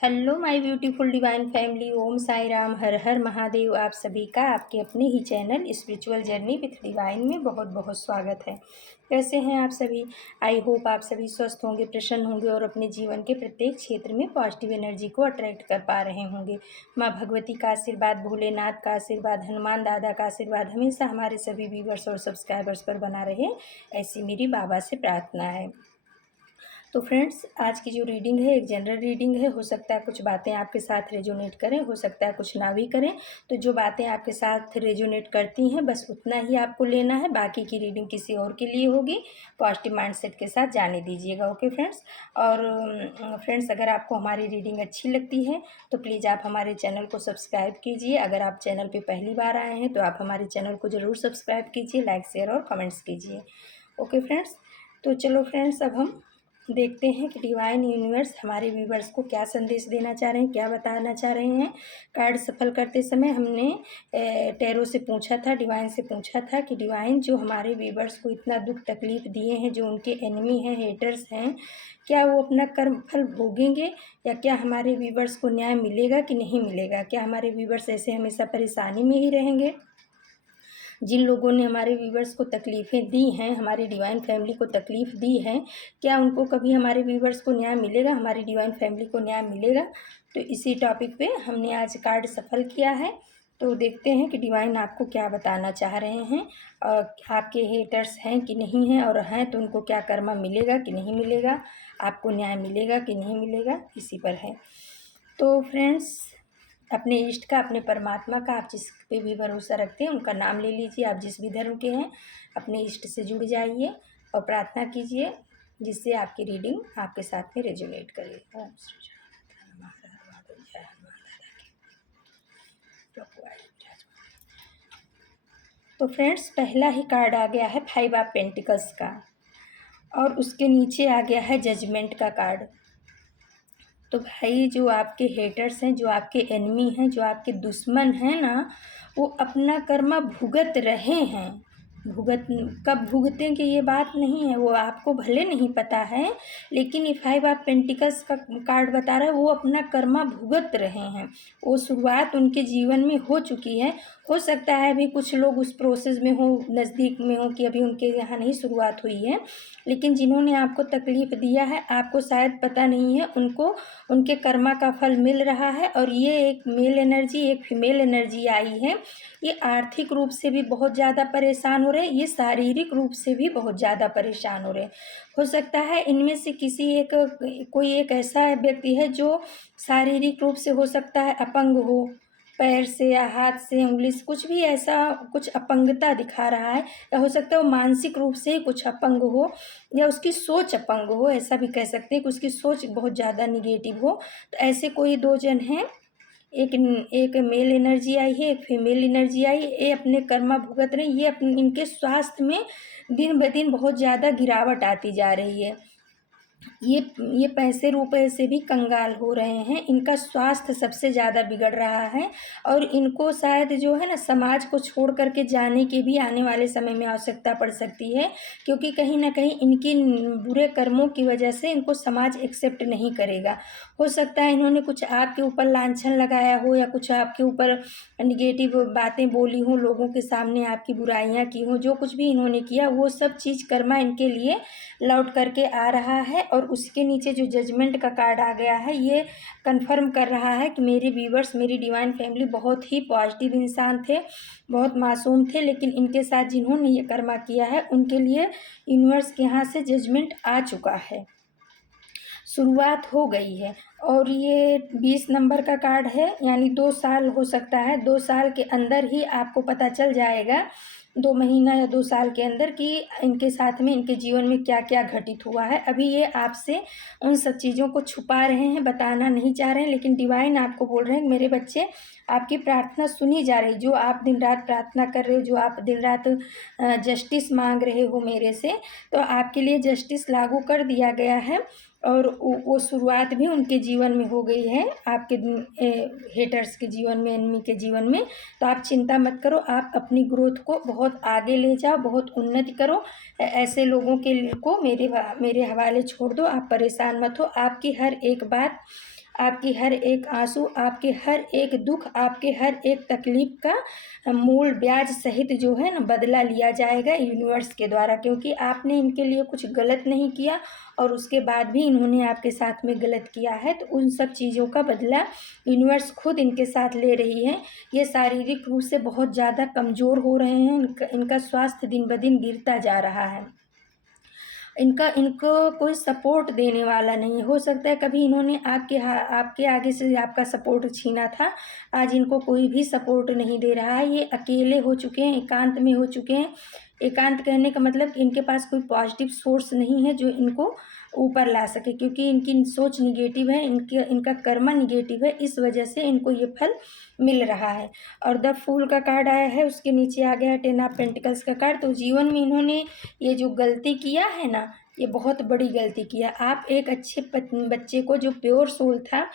Hello my beautiful divine family, Om Sai Ram, हर हर महादेव। आप सभी का आपके अपने ही channel spiritual journey with divine में बहुत बहुत स्वागत है। कैसे हैं आप सभी? आई होप आप सभी स्वस्थ होंगे, प्रसन्न होंगे और अपने जीवन के प्रत्येक क्षेत्र में पॉजिटिव एनर्जी को अट्रैक्ट कर पा रहे होंगे। माँ भगवती का आशीर्वाद, भोलेनाथ का आशीर्वाद, हनुमान दादा का आशीर्वाद हमेशा हमारे सभी व्यूवर्स और सब्सक्राइबर्स पर बना रहे, ऐसी मेरी बाबा से प्रार्थना है। तो फ्रेंड्स, आज की जो रीडिंग है एक जनरल रीडिंग है। हो सकता है कुछ बातें आपके साथ रेजोनेट करें, हो सकता है कुछ ना भी करें। तो जो बातें आपके साथ रेजोनेट करती हैं बस उतना ही आपको लेना है, बाकी की रीडिंग किसी और के लिए होगी। पॉजिटिव माइंडसेट के साथ जाने दीजिएगा। Okay friends. और फ्रेंड्स, अगर आपको हमारी रीडिंग अच्छी लगती है तो प्लीज़ आप हमारे चैनल को सब्सक्राइब कीजिए। अगर आप चैनल पर पहली बार आए हैं तो आप हमारे चैनल को ज़रूर सब्सक्राइब कीजिए, लाइक शेयर और कमेंट्स कीजिए। Okay friends. तो चलो फ्रेंड्स, अब हम देखते हैं कि डिवाइन यूनिवर्स हमारे व्यूवर्स को क्या संदेश देना चाह रहे हैं, क्या बताना चाह रहे हैं। कार्ड सफल करते समय हमने टैरो से पूछा था, डिवाइन से पूछा था कि डिवाइन जो हमारे व्यूवर्स को इतना दुख तकलीफ दिए हैं, जो उनके एनिमी हैं, हेटर्स हैं, क्या वो अपना कर्म फल भोगेंगे या क्या हमारे व्यूवर्स को न्याय मिलेगा कि नहीं मिलेगा? क्या हमारे व्यूवर्स ऐसे हमेशा परेशानी में ही रहेंगे? जिन लोगों ने हमारे व्यूवर्स को तकलीफ़ें दी हैं, हमारी डिवाइन फैमिली को तकलीफ़ दी है, क्या उनको कभी हमारे व्यूवर्स को न्याय मिलेगा, हमारी डिवाइन फैमिली को न्याय मिलेगा? तो इसी टॉपिक पे हमने आज कार्ड सफल किया है। तो देखते हैं कि डिवाइन आपको क्या बताना चाह रहे हैं, और आपके हेटर्स हैं कि नहीं हैं, और हैं तो उनको क्या कर्मा मिलेगा कि नहीं मिलेगा, आपको न्याय मिलेगा कि नहीं मिलेगा, इसी पर है। तो फ्रेंड्स, अपने इष्ट का, अपने परमात्मा का, आप जिस पे भी भरोसा रखते हैं उनका नाम ले लीजिए। आप जिस भी धर्म के हैं अपने इष्ट से जुड़ जाइए और प्रार्थना कीजिए जिससे आपकी रीडिंग आपके साथ में रेजोनेट करे। ओम श्री जय महादेव, जय हनुमान दादा की प्रभु आए विराजमान। तो फ्रेंड्स, पहला ही कार्ड आ गया है 5 ऑफ पेंटिकल्स का, और उसके नीचे आ गया है जजमेंट का कार्ड। तो भाई, जो आपके हेटर्स हैं, जो आपके एनिमी हैं, जो आपके दुश्मन हैं ना, वो अपना कर्मा भुगत रहे हैं। भुगत कब भुगतेंगे ये बात नहीं है, वो आपको भले नहीं पता है, लेकिन ये 5 ऑफ पेंटिकल्स का कार्ड बता रहा है वो अपना कर्मा भुगत रहे हैं। वो शुरुआत उनके जीवन में हो चुकी है। हो सकता है अभी कुछ लोग उस प्रोसेस में हो, नज़दीक में हो, कि अभी उनके यहाँ नहीं शुरुआत हुई है, लेकिन जिन्होंने आपको तकलीफ़ दिया है आपको शायद पता नहीं है, उनको उनके कर्मा का फल मिल रहा है। और ये एक मेल एनर्जी, एक फीमेल एनर्जी आई है। ये आर्थिक रूप से भी बहुत ज़्यादा परेशान हो रहे हैं, ये शारीरिक रूप से भी बहुत ज़्यादा परेशान हो रहे हैं। हो सकता है इनमें से कोई एक ऐसा व्यक्ति है जो शारीरिक रूप से हो सकता है अपंग हो, पैर से या हाथ से, उंगली से, कुछ भी ऐसा कुछ अपंगता दिखा रहा है, या हो सकता है वो मानसिक रूप से ही कुछ अपंग हो, या उसकी सोच अपंग हो, ऐसा भी कह सकते हैं कि उसकी सोच बहुत ज़्यादा निगेटिव हो। तो ऐसे कोई दो जन हैं, एक एक मेल एनर्जी आई है, एक फीमेल एनर्जी आई है। ये अपने कर्मा भुगत रहे हैं। ये अपने इनके स्वास्थ्य में दिन ब दिन बहुत ज़्यादा गिरावट आती जा रही है। ये पैसे रुपए से भी कंगाल हो रहे हैं। इनका स्वास्थ्य सबसे ज़्यादा बिगड़ रहा है, और इनको शायद जो है ना, समाज को छोड़ करके जाने की भी आने वाले समय में आवश्यकता पड़ सकती है, क्योंकि कहीं ना कहीं इनकी बुरे कर्मों की वजह से इनको समाज एक्सेप्ट नहीं करेगा। हो सकता है इन्होंने कुछ आपके ऊपर लांछन लगाया हो, या कुछ आपके ऊपर निगेटिव बातें बोली हो, लोगों के सामने आपकी बुराइयां की हो। जो कुछ भी इन्होंने किया वो सब चीज़ कर्मा इनके लिए लौट करके आ रहा है। और उसके नीचे जो जजमेंट का कार्ड आ गया है, ये कंफर्म कर रहा है कि मेरे व्यूवर्स, मेरी डिवाइन फैमिली बहुत ही पॉजिटिव इंसान थे, बहुत मासूम थे, लेकिन इनके साथ जिन्होंने ये कर्मा किया है उनके लिए यूनिवर्स के यहाँ से जजमेंट आ चुका है, शुरुआत हो गई है। और ये 20 नंबर का कार्ड है, यानी 2 साल हो सकता है, 2 साल के अंदर ही आपको पता चल जाएगा, 2 महीना या 2 साल के अंदर, कि इनके साथ में, इनके जीवन में क्या क्या घटित हुआ है। अभी ये आपसे उन सब चीज़ों को छुपा रहे हैं, बताना नहीं चाह रहे हैं, लेकिन डिवाइन आपको बोल रहे हैं कि मेरे बच्चे, आपकी प्रार्थना सुनी जा रही। जो आप दिन रात प्रार्थना कर रहे हो, जो आप दिन रात जस्टिस मांग रहे हो मेरे से, तो आपके लिए जस्टिस लागू कर दिया गया है। और वो शुरुआत भी उनके जीवन में हो गई है, आपके हेटर्स के जीवन में, एनिमी के जीवन में। तो आप चिंता मत करो, आप अपनी ग्रोथ को बहुत आगे ले जाओ, बहुत उन्नति करो। ऐसे लोगों के को मेरे हवाले छोड़ दो, आप परेशान मत हो। आपकी हर एक बात आपकी हर एक आंसू, आपके हर एक दुख, आपके हर एक तकलीफ़ का मूल ब्याज सहित जो है ना बदला लिया जाएगा यूनिवर्स के द्वारा, क्योंकि आपने इनके लिए कुछ गलत नहीं किया और उसके बाद भी इन्होंने आपके साथ में गलत किया है, तो उन सब चीज़ों का बदला यूनिवर्स खुद इनके साथ ले रही है। ये शारीरिक रूप से बहुत ज़्यादा कमज़ोर हो रहे हैं, इनका स्वास्थ्य दिन ब दिन गिरता जा रहा है। इनको कोई सपोर्ट देने वाला नहीं। हो सकता है कभी इन्होंने आपके आगे से आपका सपोर्ट छीना था, आज इनको कोई भी सपोर्ट नहीं दे रहा है। ये अकेले हो चुके हैं, एकांत में हो चुके हैं। एकांत कहने का मतलब इनके पास कोई पॉजिटिव सोर्स नहीं है जो इनको ऊपर ला सके, क्योंकि इनकी सोच निगेटिव है, इनका कर्म निगेटिव है, इस वजह से इनको ये फल मिल रहा है। और द फूल का कार्ड आया है, उसके नीचे आ गया 10 ऑफ पेंटिकल्स का कार्ड। तो जीवन में इन्होंने ये जो गलती किया है ना, ये बहुत बड़ी गलती किया। आप एक अच्छे बच्चे को, जो प्योर सोल था,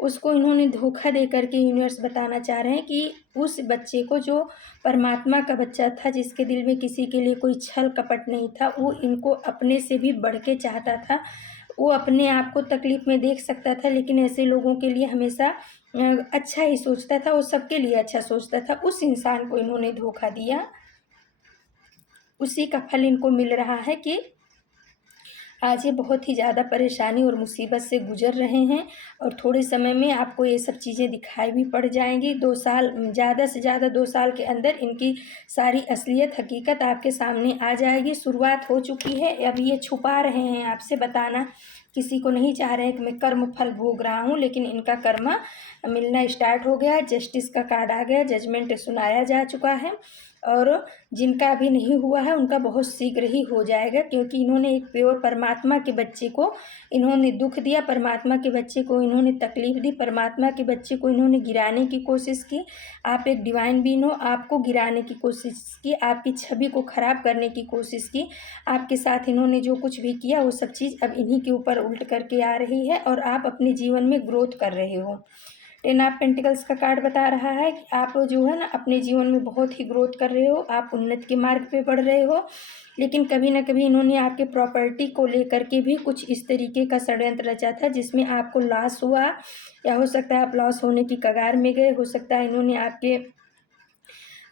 उसको इन्होंने धोखा दे करके यूनिवर्स बताना चाह रहे हैं कि उस बच्चे को, जो परमात्मा का बच्चा था, जिसके दिल में किसी के लिए कोई छल कपट नहीं था, वो इनको अपने से भी बढ़ के चाहता था। वो अपने आप को तकलीफ़ में देख सकता था, लेकिन ऐसे लोगों के लिए हमेशा अच्छा ही सोचता था, वो सबके लिए अच्छा सोचता था। उस इंसान को इन्होंने धोखा दिया, उसी का फल इनको मिल रहा है कि आज ये बहुत ही ज़्यादा परेशानी और मुसीबत से गुज़र रहे हैं और थोड़े समय में आपको ये सब चीज़ें दिखाई भी पड़ जाएंगी। 2 साल, ज़्यादा से ज़्यादा 2 साल के अंदर इनकी सारी असलियत, हकीकत आपके सामने आ जाएगी। शुरुआत हो चुकी है, अभी ये छुपा रहे हैं आपसे, बताना किसी को नहीं चाह रहे हैं कि मैं कर्म फल भोग रहा हूँ, लेकिन इनका कर्म मिलना स्टार्ट हो गया। जस्टिस का कार्ड आ गया, जजमेंट सुनाया जा चुका है और जिनका अभी नहीं हुआ है उनका बहुत शीघ्र ही हो जाएगा, क्योंकि इन्होंने एक प्योर परमात्मा के बच्चे को इन्होंने दुख दिया, परमात्मा के बच्चे को इन्होंने तकलीफ़ दी, परमात्मा के बच्चे को इन्होंने गिराने की कोशिश की। आप एक डिवाइन बीइंग हो, आपको गिराने की कोशिश की, आपकी छवि को ख़राब करने की कोशिश की। आपके साथ इन्होंने जो कुछ भी किया वो सब चीज़ अब इन्हीं के ऊपर उल्ट करके आ रही है और आप अपने जीवन में ग्रोथ कर रहे हो। 10 ऑफ पेंटिकल्स का कार्ड बता रहा है कि आप जो है ना अपने जीवन में बहुत ही ग्रोथ कर रहे हो, आप उन्नति के मार्ग पे बढ़ रहे हो, लेकिन कभी ना कभी इन्होंने आपके प्रॉपर्टी को लेकर के भी कुछ इस तरीके का षड्यंत्र रचा था जिसमें आपको लॉस हुआ, या हो सकता है आप लॉस होने की कगार में गए। हो सकता है इन्होंने आपके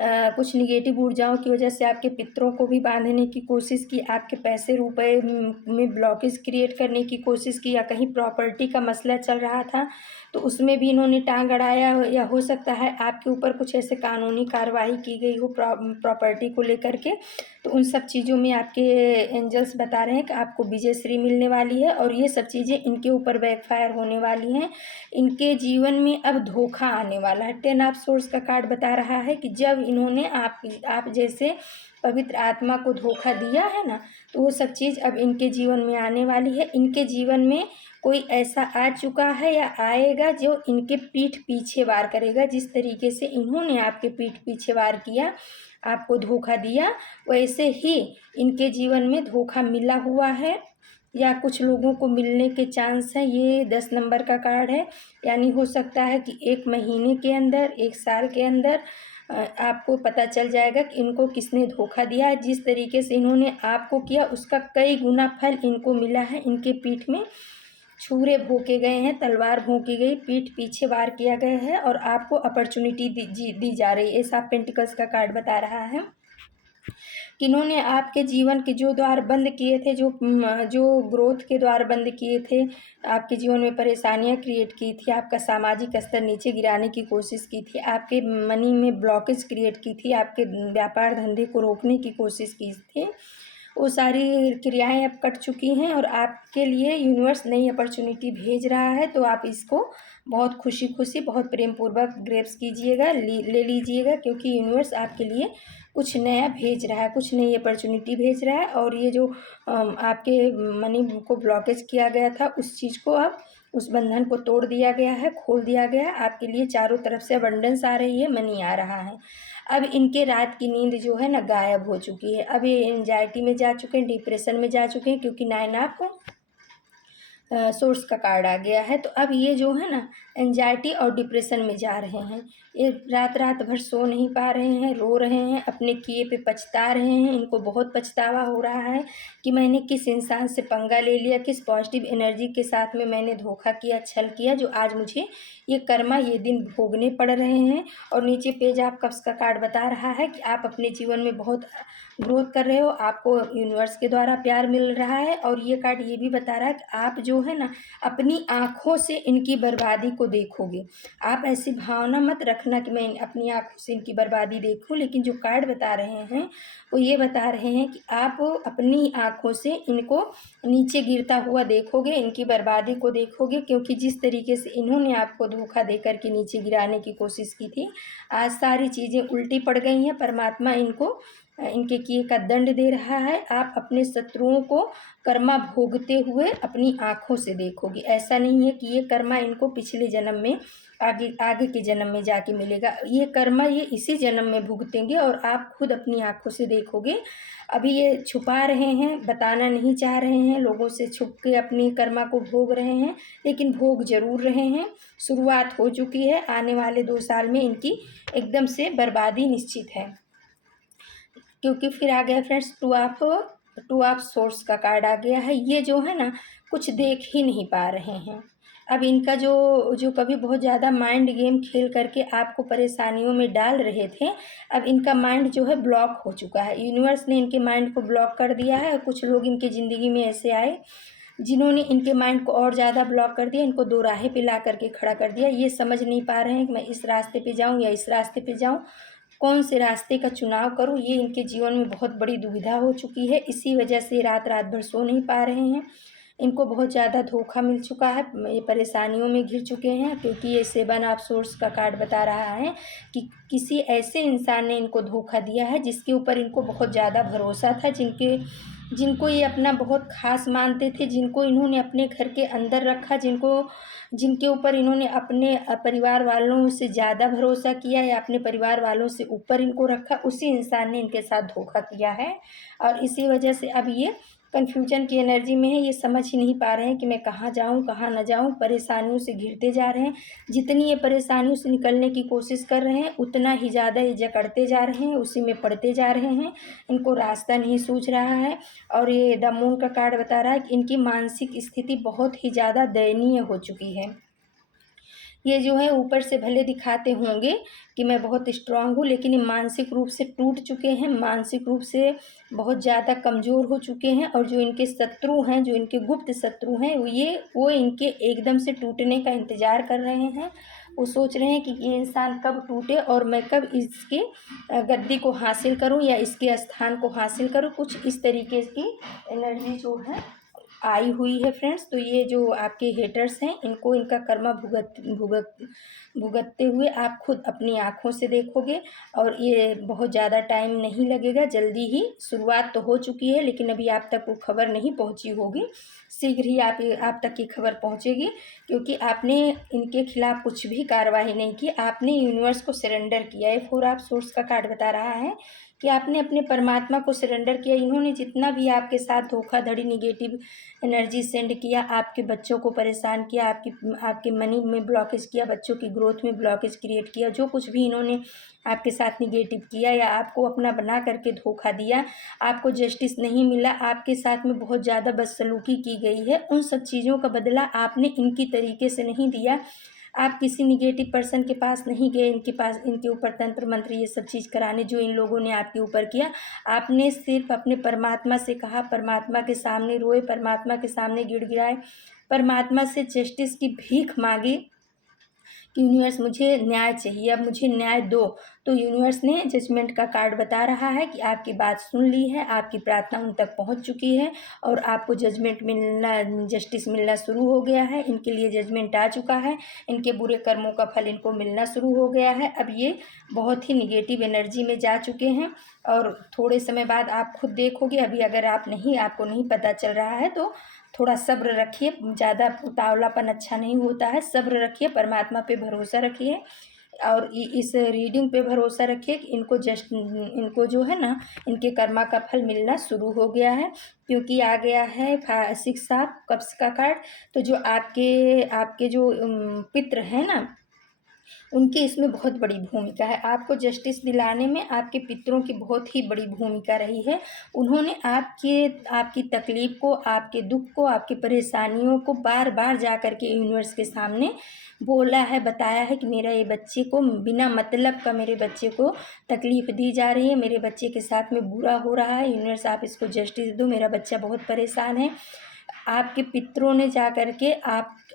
कुछ निगेटिव ऊर्जाओं की वजह से आपके पितरों को भी बांधने की कोशिश की, आपके पैसे रुपए में ब्लॉकेज क्रिएट करने की कोशिश की, या कहीं प्रॉपर्टी का मसला चल रहा था तो उसमें भी इन्होंने टांग अड़ाया, या हो सकता है आपके ऊपर कुछ ऐसे कानूनी कार्रवाई की गई हो प्रॉपर्टी को लेकर के। तो उन सब चीज़ों में आपके एंजल्स बता रहे हैं कि आपको विजयश्री मिलने वाली है और ये सब चीज़ें इनके ऊपर बैकफायर होने वाली हैं। इनके जीवन में अब धोखा आने वाला है। 10 ऑफ सोर्स का कार्ड बता रहा है कि जब इन्होंने आप जैसे पवित्र आत्मा को धोखा दिया है ना, तो वो सब चीज़ अब इनके जीवन में आने वाली है। इनके जीवन में कोई ऐसा आ चुका है या आएगा जो इनके पीठ पीछे वार करेगा। जिस तरीके से इन्होंने आपके पीठ पीछे वार किया, आपको धोखा दिया, वैसे ही इनके जीवन में धोखा मिला हुआ है या कुछ लोगों को मिलने के चांस हैं। ये 10 नंबर का कार्ड है, यानी हो सकता है कि 1 महीने के अंदर, 1 साल के अंदर आपको पता चल जाएगा कि इनको किसने धोखा दिया है। जिस तरीके से इन्होंने आपको किया उसका कई गुना फल इनको मिला है। इनके पीठ में छुरे भोंके गए हैं, तलवार भोंकी गई, पीठ पीछे वार किया गया है और आपको अपॉर्चुनिटी दी जा रही है। एस ऑफ पेंटिकल्स का कार्ड बता रहा है कि इन्होंने आपके जीवन के जो द्वार बंद किए थे, जो ग्रोथ के द्वार बंद किए थे, आपके जीवन में परेशानियां क्रिएट की थी, आपका सामाजिक स्तर नीचे गिराने की कोशिश की थी, आपके मनी में ब्लॉकेज क्रिएट की थी, आपके व्यापार धंधे को रोकने की कोशिश की थी, वो सारी क्रियाएं अब कट चुकी हैं और आपके लिए यूनिवर्स नई अपॉर्चुनिटी भेज रहा है। तो आप इसको बहुत खुशी खुशी, बहुत प्रेम पूर्वक ग्रेप्स कीजिएगा, ले लीजिएगा, क्योंकि यूनिवर्स आपके लिए कुछ नया भेज रहा है, कुछ नई अपॉर्चुनिटी भेज रहा है। और ये जो आपके मनी को ब्लॉकेज किया गया था, उस चीज़ को अब, उस बंधन को तोड़ दिया गया है, खोल दिया गया है। आपके लिए चारों तरफ से अबंडेंस आ रही है, मनी आ रहा है। अब इनके रात की नींद जो है ना गायब हो चुकी है। अब ये एंजाइटी में जा चुके हैं, डिप्रेशन में जा चुके हैं, क्योंकि 9 ऑफ सोर्स का कार्ड आ गया है। तो अब ये जो है ना एंजाइटी और डिप्रेशन में जा रहे हैं। ये रात रात भर सो नहीं पा रहे हैं, रो रहे हैं, अपने किए पे पछता रहे हैं। इनको बहुत पछतावा हो रहा है कि मैंने किस इंसान से पंगा ले लिया, किस पॉजिटिव एनर्जी के साथ में मैंने धोखा किया, छल किया, जो आज मुझे ये कर्मा ये दिन भोगने पड़ रहे हैं। और नीचे पेज आप कप्स का कार्ड बता रहा है कि आप अपने जीवन में बहुत ग्रोथ कर रहे हो, आपको यूनिवर्स के द्वारा प्यार मिल रहा है। और ये कार्ड ये भी बता रहा है कि आप जो है ना अपनी आँखों से इनकी बर्बादी को देखोगे। आप ऐसी भावना मत रखना कि मैं अपनी आँखों से इनकी बर्बादी देखूं, लेकिन जो कार्ड बता रहे हैं वो ये बता रहे हैं कि आप अपनी आँखों से इनको नीचे गिरता हुआ देखोगे, इनकी बर्बादी को देखोगे। क्योंकि जिस तरीके से इन्होंने आपको धोखा देकर के नीचे गिराने की कोशिश की थी, आज सारी चीज़ें उल्टी पड़ गई हैं। परमात्मा इनको इनके किए का दंड दे रहा है। आप अपने शत्रुओं को कर्मा भोगते हुए अपनी आँखों से देखोगे। ऐसा नहीं है कि ये कर्मा इनको पिछले जन्म में आगे आगे के जन्म में जाके मिलेगा। ये कर्मा ये इसी जन्म में भुगतेंगे और आप खुद अपनी आँखों से देखोगे। अभी ये छुपा रहे हैं, बताना नहीं चाह रहे हैं, लोगों से छुप के अपनी कर्मा को भोग रहे हैं, लेकिन भोग जरूर रहे हैं। शुरुआत हो चुकी है। आने वाले 2 साल में इनकी एकदम से बर्बादी निश्चित है। क्योंकि फिर आ गया फ्रेंड्स टू ऑफ सोर्स का कार्ड आ गया है। ये जो है ना कुछ देख ही नहीं पा रहे हैं। अब इनका जो कभी बहुत ज़्यादा माइंड गेम खेल करके आपको परेशानियों में डाल रहे थे, अब इनका माइंड जो है ब्लॉक हो चुका है। यूनिवर्स ने इनके माइंड को ब्लॉक कर दिया है। कुछ लोग इनकी ज़िंदगी में ऐसे आए जिन्होंने इनके माइंड को और ज़्यादा ब्लॉक कर दिया, इनको दो राहें पे ला करके खड़ा कर दिया। ये समझ नहीं पा रहे हैं कि मैं इस रास्ते पे जाऊं या इस रास्ते पे जाऊं, कौन से रास्ते का चुनाव करूं। ये इनके जीवन में बहुत बड़ी दुविधा हो चुकी है। इसी वजह से रात रात भर सो नहीं पा रहे हैं। इनको बहुत ज़्यादा धोखा मिल चुका है, ये परेशानियों में घिर चुके हैं। क्योंकि ये 7 ऑफ सोर्स का कार्ड बता रहा है कि किसी ऐसे इंसान ने इनको धोखा दिया है जिसके ऊपर इनको बहुत ज़्यादा भरोसा था, जिनको ये अपना बहुत खास मानते थे, जिनको इन्होंने अपने घर के अंदर रखा, जिनके ऊपर इन्होंने अपने परिवार वालों से ज़्यादा भरोसा किया या अपने परिवार वालों से ऊपर इनको रखा, उसी इंसान ने इनके साथ धोखा किया है। और इसी वजह से अब ये कन्फ्यूजन की एनर्जी में है। ये समझ ही नहीं पा रहे हैं कि मैं कहाँ जाऊँ कहाँ न जाऊँ। परेशानियों से घिरते जा रहे हैं। जितनी ये परेशानियों से निकलने की कोशिश कर रहे हैं, उतना ही ज़्यादा ये जकड़ते जा रहे हैं, उसी में पड़ते जा रहे हैं। इनको रास्ता नहीं सूझ रहा है। और ये द मून का कार्ड बता रहा है कि इनकी मानसिक स्थिति बहुत ही ज़्यादा दयनीय हो चुकी है। ये जो है ऊपर से भले दिखाते होंगे कि मैं बहुत स्ट्रांग हूँ, लेकिन ये मानसिक रूप से टूट चुके हैं, मानसिक रूप से बहुत ज़्यादा कमज़ोर हो चुके हैं। और जो इनके शत्रु हैं, जो इनके गुप्त शत्रु हैं, वो इनके एकदम से टूटने का इंतज़ार कर रहे हैं। वो सोच रहे हैं कि ये इंसान कब टूटे और मैं कब इसके गद्दी को हासिल करूं या इसके स्थान को हासिल करूं। कुछ इस तरीके की एनर्जी जो है आई हुई है फ्रेंड्स। तो ये जो आपके हेटर्स हैं, इनको इनका कर्मा भुगतते हुए आप खुद अपनी आँखों से देखोगे। और ये बहुत ज़्यादा टाइम नहीं लगेगा, जल्दी ही शुरुआत तो हो चुकी है, लेकिन अभी आप तक वो खबर नहीं पहुंची होगी। शीघ्र ही आप तक ये खबर पहुंचेगी। क्योंकि आपने इनके खिलाफ कुछ भी कार्रवाई नहीं की, आपने यूनिवर्स को सरेंडर किया है। 4 ऑफ सोर्स का कार्ड बता रहा है कि आपने अपने परमात्मा को सरेंडर किया। इन्होंने जितना भी आपके साथ धोखाधड़ी निगेटिव एनर्जी सेंड किया, आपके बच्चों को परेशान किया, आपके मनी में ब्लॉकेज किया, बच्चों की ग्रोथ में ब्लॉकेज क्रिएट किया, जो कुछ भी इन्होंने आपके साथ निगेटिव किया या आपको अपना बना करके धोखा दिया, आपको जस्टिस नहीं मिला, आपके साथ में बहुत ज़्यादा बदसलूकी की गई है, उन सब चीज़ों का बदला आपने इनकी तरीके से नहीं दिया। आप किसी निगेटिव पर्सन के पास नहीं गए, इनके ऊपर तंत्र मंत्र ये सब चीज़ कराने जो इन लोगों ने आपके ऊपर किया। आपने सिर्फ अपने परमात्मा से कहा, परमात्मा के सामने रोए, परमात्मा के सामने गिड़गिड़ाए, परमात्मा से जस्टिस की भीख मांगी कि यूनिवर्स मुझे न्याय चाहिए, अब मुझे न्याय दो। तो यूनिवर्स ने जजमेंट का कार्ड बता रहा है कि आपकी बात सुन ली है, आपकी प्रार्थना उन तक पहुंच चुकी है और आपको जजमेंट मिलना, जस्टिस मिलना शुरू हो गया है। इनके लिए जजमेंट आ चुका है, इनके बुरे कर्मों का फल इनको मिलना शुरू हो गया है। अब ये बहुत ही निगेटिव एनर्जी में जा चुके हैं और थोड़े समय बाद आप खुद देखोगे। अभी अगर आपको नहीं पता चल रहा है तो थोड़ा सब्र रखिए, ज़्यादा उतावलापन अच्छा नहीं होता है। सब्र रखिए, परमात्मा पे भरोसा रखिए। और इस रीडिंग पे भरोसा रखिए कि इनको जो है ना, इनके कर्मा का फल मिलना शुरू हो गया है, क्योंकि आ गया है 6 ऑफ कप्स का कार्ड। तो जो आपके आपके जो पितृ हैं ना, उनकी इसमें बहुत बड़ी भूमिका है। आपको जस्टिस दिलाने में आपके पितरों की बहुत ही बड़ी भूमिका रही है। उन्होंने आपकी तकलीफ़ को, आपके दुख को, आपकी परेशानियों को बार बार जा कर के यूनिवर्स के सामने बोला है, बताया है कि मेरा ये बच्चे को बिना मतलब का मेरे बच्चे को तकलीफ़ दी जा रही है, मेरे बच्चे के साथ में बुरा हो रहा है, यूनिवर्स आप इसको जस्टिस दो, मेरा बच्चा बहुत परेशान है। आपके पितरों ने जा कर के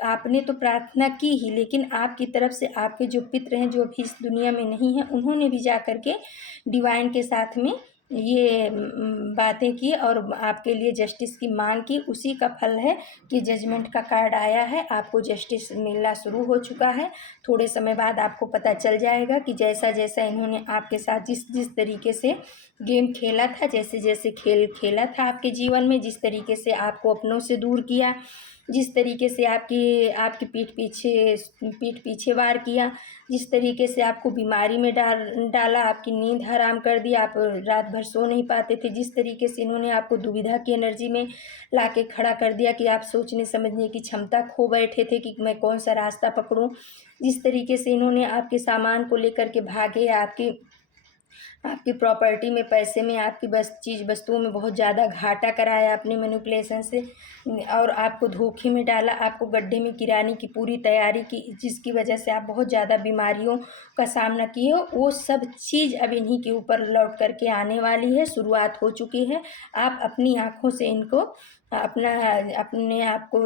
आपने तो प्रार्थना की ही, लेकिन आपकी तरफ से आपके जो पितर हैं, जो अभी इस दुनिया में नहीं हैं, उन्होंने भी जा कर के डिवाइन के साथ में ये बातें की और आपके लिए जस्टिस की मांग की। उसी का फल है कि जजमेंट का कार्ड आया है, आपको जस्टिस मिलना शुरू हो चुका है। थोड़े समय बाद आपको पता चल जाएगा कि जैसा जैसा इन्होंने आपके साथ जिस जिस तरीके से गेम खेला था, जैसे जैसे खेल खेला था आपके जीवन में, जिस तरीके से आपको अपनों से दूर किया, जिस तरीके से आपकी पीठ पीछे वार किया, जिस तरीके से आपको बीमारी में डाला, आपकी नींद हराम कर दी, आप रात भर सो नहीं पाते थे, जिस तरीके से इन्होंने आपको दुविधा की एनर्जी में लाके खड़ा कर दिया कि आप सोचने समझने की क्षमता खो बैठे थे कि मैं कौन सा रास्ता पकड़ूं, जिस तरीके से इन्होंने आपके सामान को लेकर के भागे, आपकी प्रॉपर्टी में, पैसे में, आपकी वस्तुओं में बहुत ज़्यादा घाटा कराया अपने मैनिपुलेशन से, और आपको धोखे में डाला, आपको गड्ढे में गिराने की पूरी तैयारी की, जिसकी वजह से आप बहुत ज़्यादा बीमारियों का सामना किए हो। वो सब चीज़ अब इन्हीं के ऊपर लौट करके आने वाली है, शुरुआत हो चुकी है। आप अपनी आँखों से इनको अपने आप को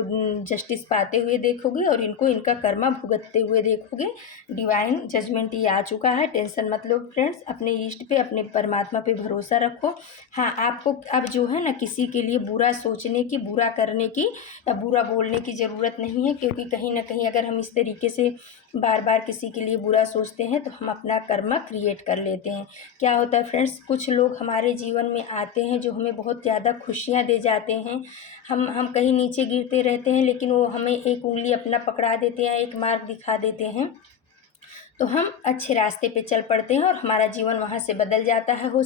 जस्टिस पाते हुए देखोगे और इनको इनका कर्मा भुगतते हुए देखोगे। डिवाइन जजमेंट ये आ चुका है, टेंशन मत लो फ्रेंड्स, अपने ईष्ट पे, अपने परमात्मा पे भरोसा रखो। हाँ, आपको अब जो है ना, किसी के लिए बुरा सोचने की, बुरा करने की या बुरा बोलने की ज़रूरत नहीं है, क्योंकि कहीं ना कहीं अगर हम इस तरीके से बार बार किसी के लिए बुरा सोचते हैं तो हम अपना कर्मा क्रिएट कर लेते हैं। क्या होता है फ्रेंड्स, कुछ लोग हमारे जीवन में आते हैं जो हमें बहुत ज़्यादा खुशियाँ दे जाते हैं। हम कहीं नीचे गिरते रहते हैं, लेकिन वो हमें एक उंगली अपना पकड़ा देते हैं, एक मार्ग दिखा देते हैं, तो हम अच्छे रास्ते पे चल पड़ते हैं और हमारा जीवन वहाँ से बदल जाता है। हो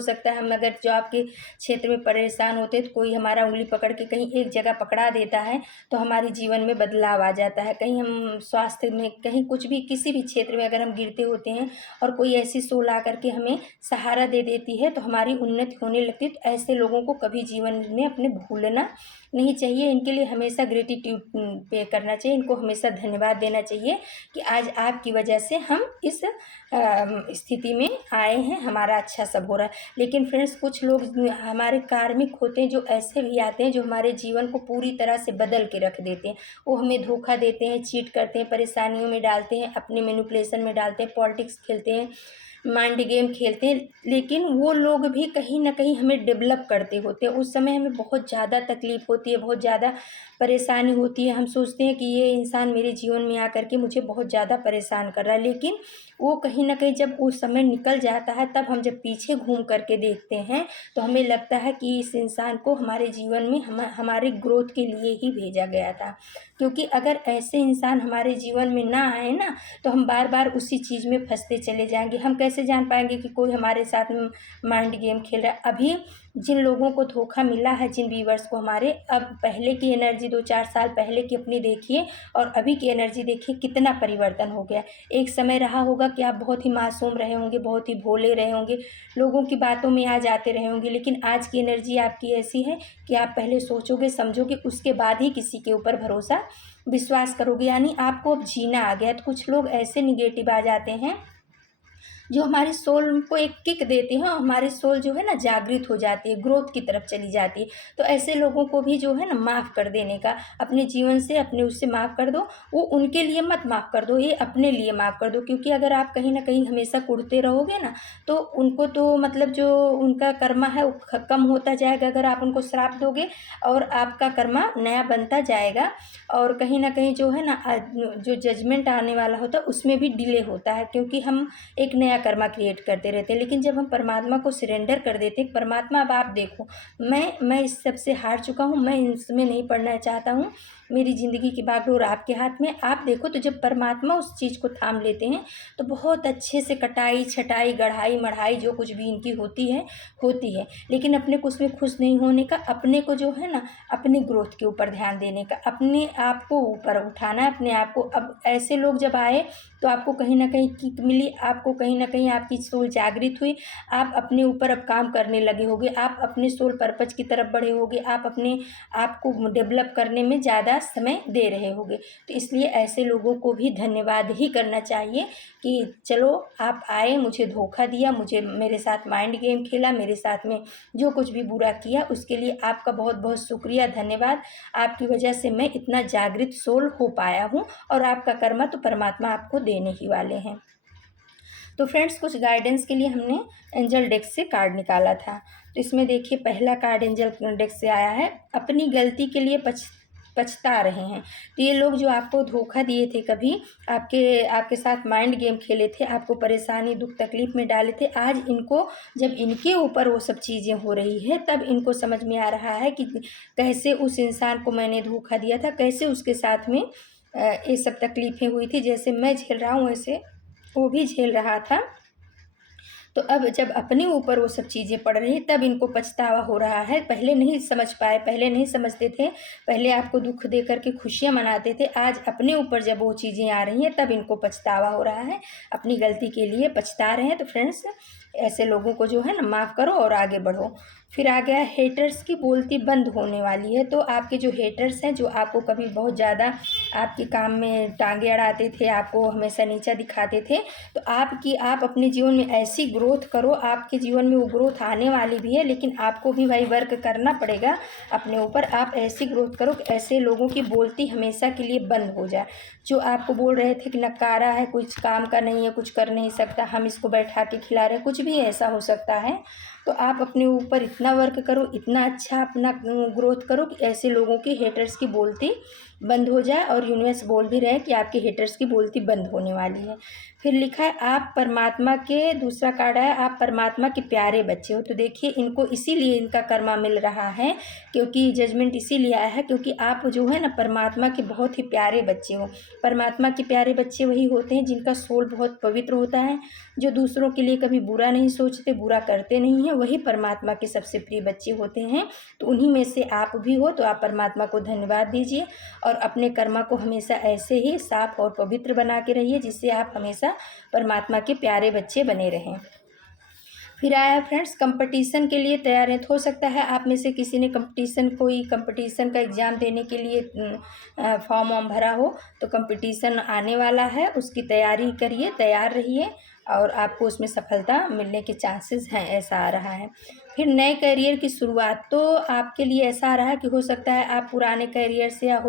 सकता है हम अगर जॉब के क्षेत्र में परेशान होते हैं तो कोई हमारा उंगली पकड़ के कहीं एक जगह पकड़ा देता है, तो हमारे जीवन में बदलाव आ जाता है। कहीं हम स्वास्थ्य में, कहीं कुछ भी, किसी भी क्षेत्र में अगर हम गिरते होते हैं और कोई ऐसी सोल ला करके हमें सहारा दे देती है तो हमारी उन्नति होने लगती है। तो ऐसे लोगों को कभी जीवन में अपने भूलना नहीं चाहिए, इनके लिए हमेशा ग्रेटिट्यूड पे करना चाहिए, इनको हमेशा धन्यवाद देना चाहिए कि आज आपकी वजह से हम इस स्थिति में आए हैं, हमारा अच्छा सब हो रहा है। लेकिन फ्रेंड्स, कुछ लोग हमारे कार्मिक होते हैं जो ऐसे भी आते हैं जो हमारे जीवन को पूरी तरह से बदल के रख देते हैं। वो हमें धोखा देते हैं, चीट करते हैं, परेशानियों में डालते हैं, अपने मैनिपुलेशन में डालते हैं, पॉलिटिक्स खेलते हैं, माइंड गेम खेलते हैं। लेकिन वो लोग भी कहीं ना कहीं हमें डेवलप करते होते हैं। उस समय हमें बहुत ज़्यादा तकलीफ़ होती है, बहुत ज़्यादा परेशानी होती है, हम सोचते हैं कि ये इंसान मेरे जीवन में आकर के मुझे बहुत ज़्यादा परेशान कर रहा है। लेकिन वो कहीं ना कहीं जब उस समय निकल जाता है, तब हम जब पीछे घूम करके देखते हैं तो हमें लगता है कि इस इंसान को हमारे जीवन में हमारे ग्रोथ के लिए ही भेजा गया था। क्योंकि अगर ऐसे इंसान हमारे जीवन में ना आए ना, तो हम बार बार उसी चीज़ में फंसते चले जाएंगे। हम कैसे जान पाएंगे कि कोई हमारे साथ माइंड गेम खेल रहा है। अभी जिन लोगों को धोखा मिला है, जिन व्यूअर्स को हमारे, अब पहले की एनर्जी 2-4 साल पहले की अपनी देखिए और अभी की एनर्जी देखिए, कितना परिवर्तन हो गया। एक समय रहा होगा कि आप बहुत ही मासूम रहे होंगे, बहुत ही भोले रहे होंगे, लोगों की बातों में आ जाते रहे होंगे। लेकिन आज की एनर्जी आपकी ऐसी है कि आप पहले सोचोगे, समझोगे, उसके बाद ही किसी के ऊपर भरोसा, विश्वास करोगे। यानी आपको अब जीना आ गया। तो कुछ लोग ऐसे निगेटिव आ जाते हैं जो हमारी सोल को एक किक देते हैं और हमारी सोल जो है ना जागृत हो जाती है, ग्रोथ की तरफ चली जाती है। तो ऐसे लोगों को भी जो है ना माफ़ कर देने का, अपने जीवन से, अपने उससे माफ़ कर दो। वो उनके लिए मत माफ़ कर दो, ये अपने लिए माफ़ कर दो। क्योंकि अगर आप कहीं ना कहीं हमेशा कुढ़ते रहोगे ना, तो उनको तो मतलब जो उनका कर्मा है वो कम होता जाएगा। अगर आप उनको श्राप दोगे और आपका कर्मा नया बनता जाएगा, और कहीं ना कहीं जो है ना जो जजमेंट आने वाला होता है उसमें भी डिले होता है, क्योंकि हम एक नया कर्मा क्रिएट करते रहते हैं। लेकिन जब हम परमात्मा को सरेंडर कर देते हैं, परमात्मा अब आप देखो, मैं इस सब से हार चुका हूँ, मैं इसमें नहीं पढ़ना चाहता हूँ, मेरी ज़िंदगी की बागडोर आपके हाथ में, आप देखो। तो जब परमात्मा उस चीज़ को थाम लेते हैं तो बहुत अच्छे से कटाई छटाई गढ़ाई मढ़ाई जो कुछ भी इनकी होती है। लेकिन अपने को उसमें खुश नहीं होने का, अपने को जो है ना अपने ग्रोथ के ऊपर ध्यान देने का, अपने आप को ऊपर उठाना है, अपने आप को। अब ऐसे लोग जब आए तो आपको कहीं ना कहीं किक मिली, आपको कहीं ना कहीं आपकी सोल जागृत हुई, आप अपने ऊपर अब काम करने लगे होगे, आप अपने सोल पर्पज की तरफ बढ़े होगे, आप अपने आप को डेवलप करने में ज़्यादा समय दे रहे होगे। तो इसलिए ऐसे लोगों को भी धन्यवाद ही करना चाहिए कि चलो आप आए, मुझे धोखा दिया, मुझे मेरे साथ माइंड गेम खेला, मेरे साथ में जो कुछ भी बुरा किया उसके लिए आपका बहुत बहुत शुक्रिया, धन्यवाद। आपकी वजह से मैं इतना जागृत सोल हो पाया हूँ, और आपका कर्मा तो परमात्मा आपको देने ही वाले हैं। तो फ्रेंड्स, कुछ गाइडेंस के लिए हमने एंजल डेक से कार्ड निकाला था। तो इसमें देखिए पहला कार्ड एंजल डेक से आया है, अपनी गलती के लिए पछता रहे हैं। तो ये लोग जो आपको धोखा दिए थे, कभी आपके साथ माइंड गेम खेले थे, आपको परेशानी दुख तकलीफ में डाले थे, आज इनको जब इनके ऊपर वो सब चीज़ें हो रही है तब इनको समझ में आ रहा है कि कैसे उस इंसान को मैंने धोखा दिया था, कैसे उसके साथ में ये सब तकलीफ़ें हुई थी, जैसे मैं झेल रहा हूँ वैसे वो भी झेल रहा था। तो अब जब अपने ऊपर वो सब चीज़ें पड़ रही तब इनको पछतावा हो रहा है। पहले नहीं समझ पाए, पहले नहीं समझते थे, पहले आपको दुख दे करके खुशियाँ मनाते थे, आज अपने ऊपर जब वो चीज़ें आ रही हैं तब इनको पछतावा हो रहा है, अपनी गलती के लिए पछता रहे हैं। तो फ्रेंड्स, ऐसे लोगों को जो है ना माफ़ करो और आगे बढ़ो। फिर आ गया हेटर्स की बोलती बंद होने वाली है। तो आपके जो हेटर्स हैं, जो आपको कभी बहुत ज़्यादा आपके काम में टांगे अड़ाते थे, आपको हमेशा नीचा दिखाते थे, तो आप अपने जीवन में ऐसी ग्रोथ करो, आपके जीवन में वो ग्रोथ आने वाली भी है, लेकिन आपको भी भाई वर्क करना पड़ेगा अपने ऊपर। आप ऐसी ग्रोथ करो कि ऐसे लोगों की बोलती हमेशा के लिए बंद हो जाए। जो आपको बोल रहे थे कि नकारा है, कुछ काम का नहीं है, कुछ कर नहीं सकता, हम इसको बैठा के खिला रहे, कुछ भी ऐसा हो सकता है। तो आप अपने ऊपर इतना वर्क करो, इतना अच्छा अपना ग्रोथ करो कि ऐसे लोगों की हेटर्स की बोलती बंद हो जाए, और यूनिवर्स बोल भी रहे कि आपके हेटर्स की बोलती बंद होने वाली है। फिर लिखा है आप परमात्मा के, दूसरा कार्ड है आप परमात्मा के प्यारे बच्चे हो। तो देखिए इनको इसीलिए इनका कर्मा मिल रहा है, क्योंकि जजमेंट इसीलिए आया है क्योंकि आप जो है ना परमात्मा के बहुत ही प्यारे बच्चे हो। परमात्मा के प्यारे बच्चे वही होते हैं जिनका सोल बहुत पवित्र होता है, जो दूसरों के लिए कभी बुरा नहीं सोचते, बुरा करते नहीं हैं, वही परमात्मा के सबसे प्रिय बच्चे होते हैं। तो उन्हीं में से आप भी हो। तो आप परमात्मा को धन्यवाद दीजिए और अपने कर्मा को हमेशा ऐसे ही साफ और पवित्र बना के रहिए, जिससे आप हमेशा परमात्मा के प्यारे बच्चे बने रहें। फिर आया फ्रेंड्स, कंपटीशन के लिए तैयार है। तो हो सकता है आप में से किसी ने कोई कंपटीशन का एग्ज़ाम देने के लिए फॉर्म वॉर्म भरा हो, तो कंपटीशन आने वाला है, उसकी तैयारी करिए, तैयार रहिए और आपको उसमें सफलता मिलने के चांसेस हैं, ऐसा आ रहा है। फिर नए करियर की शुरुआत, तो आपके लिए ऐसा आ रहा है कि हो सकता है आप पुराने करियर से या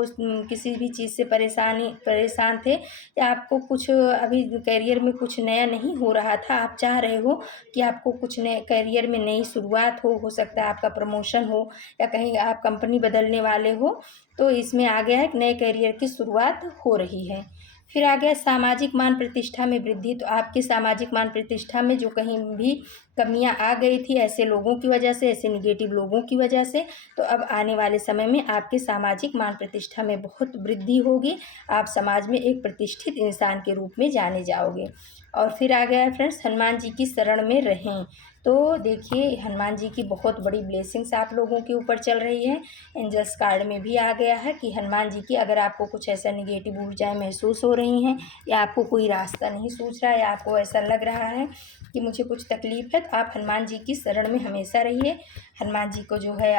किसी भी चीज़ से परेशान थे, या आपको कुछ अभी करियर में कुछ नया नहीं हो रहा था, आप चाह रहे हो कि आपको कुछ नए करियर में नई शुरुआत हो सकता है आपका प्रमोशन हो, या कहीं आप कंपनी बदलने वाले हो। तो इसमें आ गया है कि नए करियर की शुरुआत हो रही है। फिर आ गया सामाजिक मान प्रतिष्ठा में वृद्धि। तो आपकी सामाजिक मान प्रतिष्ठा में जो कहीं भी कमियां आ गई थी ऐसे लोगों की वजह से, ऐसे निगेटिव लोगों की वजह से, तो अब आने वाले समय में आपके सामाजिक मान प्रतिष्ठा में बहुत वृद्धि होगी। आप समाज में एक प्रतिष्ठित इंसान के रूप में जाने जाओगे। और फिर आ गया है फ्रेंड्स, हनुमान जी की शरण में रहें। तो देखिए हनुमान जी की बहुत बड़ी ब्लेसिंग्स आप लोगों के ऊपर चल रही है। एंजल्स कार्ड में भी आ गया है कि हनुमान जी की, अगर आपको कुछ ऐसा निगेटिव ऊर्जाएं महसूस हो रही हैं, या आपको कोई रास्ता नहीं सूझ रहा है, या आपको ऐसा लग रहा है कि मुझे कुछ तकलीफ है, तो आप हनुमान जी की शरण में हमेशा रहिए। हनुमान जी को जो है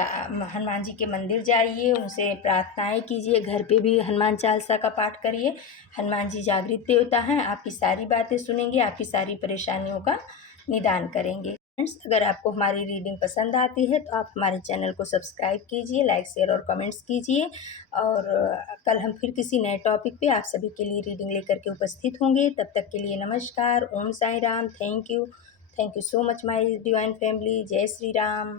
हनुमान जी के मंदिर जाइए, उनसे प्रार्थनाएं कीजिए, घर पे भी हनुमान चालीसा का पाठ करिए। हनुमान जी जागृत देवता हैं, आपकी सारी बातें सुनेंगे, आपकी सारी परेशानियों का निदान करेंगे। फ्रेंड्स, अगर आपको हमारी रीडिंग पसंद आती है तो आप हमारे चैनल को सब्सक्राइब कीजिए, लाइक शेयर और कमेंट्स कीजिए। और कल हम फिर किसी नए टॉपिक पे आप सभी के लिए रीडिंग लेकर के उपस्थित होंगे। तब तक के लिए नमस्कार, Om Sai Ram, thank you so much my divine family. जय श्री राम।